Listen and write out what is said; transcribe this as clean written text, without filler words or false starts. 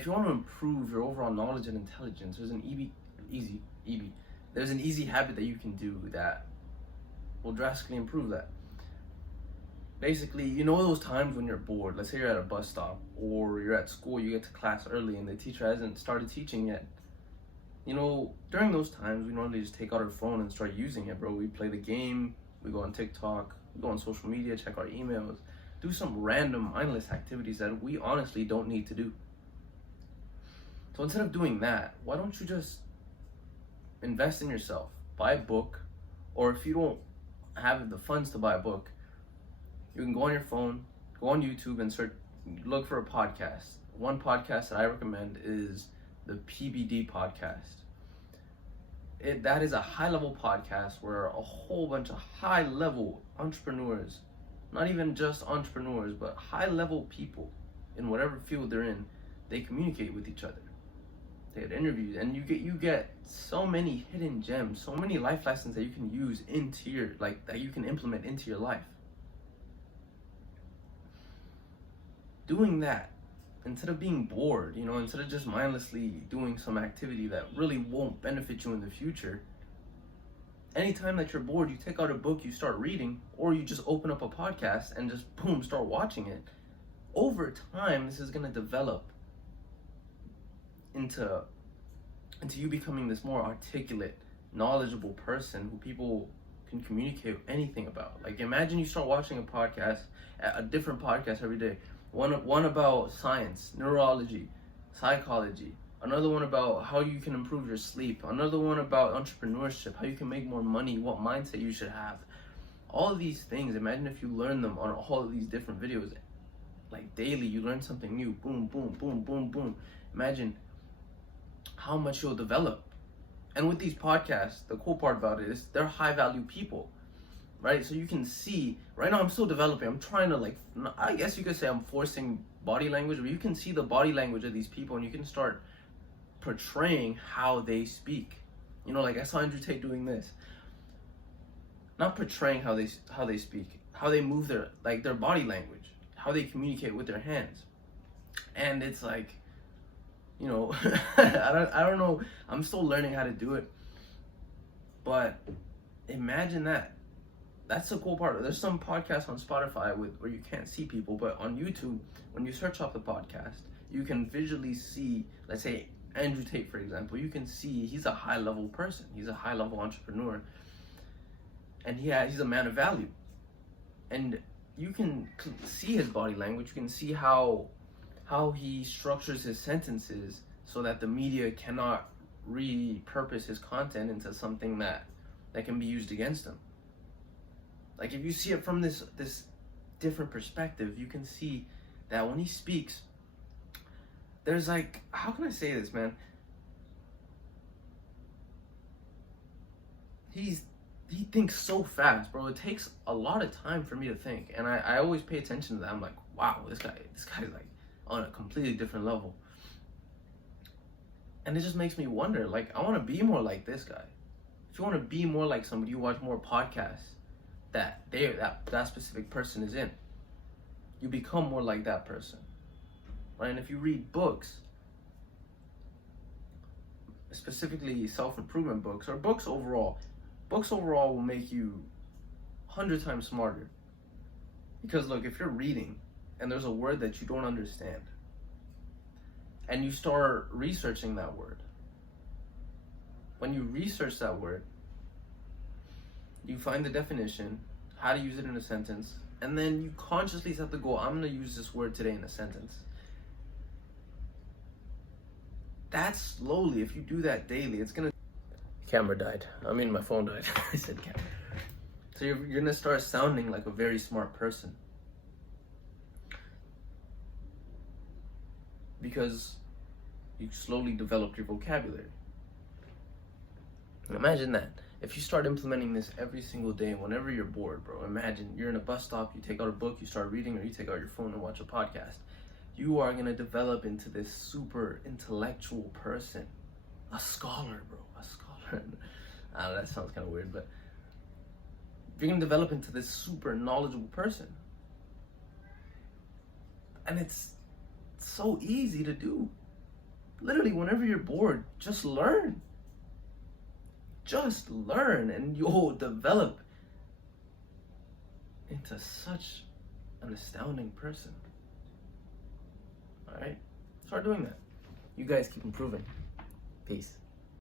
If you want to improve your overall knowledge and intelligence, there's an there's an easy habit that you can do that will drastically improve that. Basically, you know those times when you're bored, let's say you're at a bus stop or you're at school, you get to class early and the teacher hasn't started teaching yet. You know, during those times, we normally just take out our phone and start using it, bro. We play the game, we go on TikTok, we go on social media, check our emails, do some random mindless activities that we honestly don't need to do. So instead of doing that, why don't you just invest in yourself? Buy a book, or if you don't have the funds to buy a book, you can go on your phone, go on YouTube and look for a podcast. One podcast that I recommend is the PBD podcast. That is a high-level podcast where a whole bunch of high-level entrepreneurs, not even just entrepreneurs, but high-level people in whatever field they're in, they communicate with each other. They had interviews, and you get so many hidden gems, so many life lessons that you can use that you can implement into your life. Doing that, instead of being bored, instead of just mindlessly doing some activity that really won't benefit you in the future, anytime that you're bored, you take out a book, you start reading, or you just open up a podcast and just boom, start watching it. Over time, this is going to develop into you becoming this more articulate, knowledgeable person who people can communicate anything about. Like, imagine you start watching a different podcast every day. One about science, neurology, psychology. Another one about how you can improve your sleep. Another one about entrepreneurship, how you can make more money, what mindset you should have. All of these things, imagine if you learn them on all of these different videos. Like daily, you learn something new. Boom, boom, boom, boom, boom. Imagine how much you'll develop. And with these podcasts, the cool part about it is they're high value people, right? So you can see, right now I'm still developing. I'm trying to I guess you could say I'm forcing body language, but you can see the body language of these people and you can start portraying how they speak. Like I saw Andrew Tate doing this. Not portraying how they speak, how they move their body language, how they communicate with their hands. And it's like, I don't know. I'm still learning how to do it. But imagine that. That's the cool part. There's some podcasts on Spotify where you can't see people, but on YouTube, when you search up the podcast, you can visually see, let's say Andrew Tate, for example, you can see he's a high-level person. He's a high-level entrepreneur. And he's a man of value. And you can see his body language. You can see how he structures his sentences so that the media cannot repurpose his content into something that can be used against him. Like, if you see it from this different perspective, you can see that when he speaks, there's how can I say this, man? He thinks so fast, bro. It takes a lot of time for me to think, and I always pay attention to that. I'm like, wow, this guy's on a completely different level. And it just makes me wonder, I want to be more like this guy. If you want to be more like somebody, you watch more podcasts that specific person is in. You become more like that person, right? And if you read books, specifically self-improvement books or books overall will make you 100 times smarter. Because look, if you're reading and there's a word that you don't understand, and you start researching that word, when you research that word, you find the definition, how to use it in a sentence, and then you consciously set the goal, I'm going to use this word today in a sentence. That slowly, if you do that daily, it's going to... Camera died. My phone died. I said camera. So you're going to start sounding like a very smart person. Because you slowly developed your vocabulary. Imagine that. If you start implementing this every single day, whenever you're bored, bro, imagine you're in a bus stop, you take out a book, you start reading, or you take out your phone and watch a podcast. You are going to develop into this super intellectual person. A scholar, bro. A scholar. I don't know, that sounds kind of weird, but you're going to develop into this super knowledgeable person. And it's so easy to do. Literally, whenever you're bored, just learn. Just learn, and you'll develop into such an astounding person. All right? Start doing that. You guys keep improving. Peace.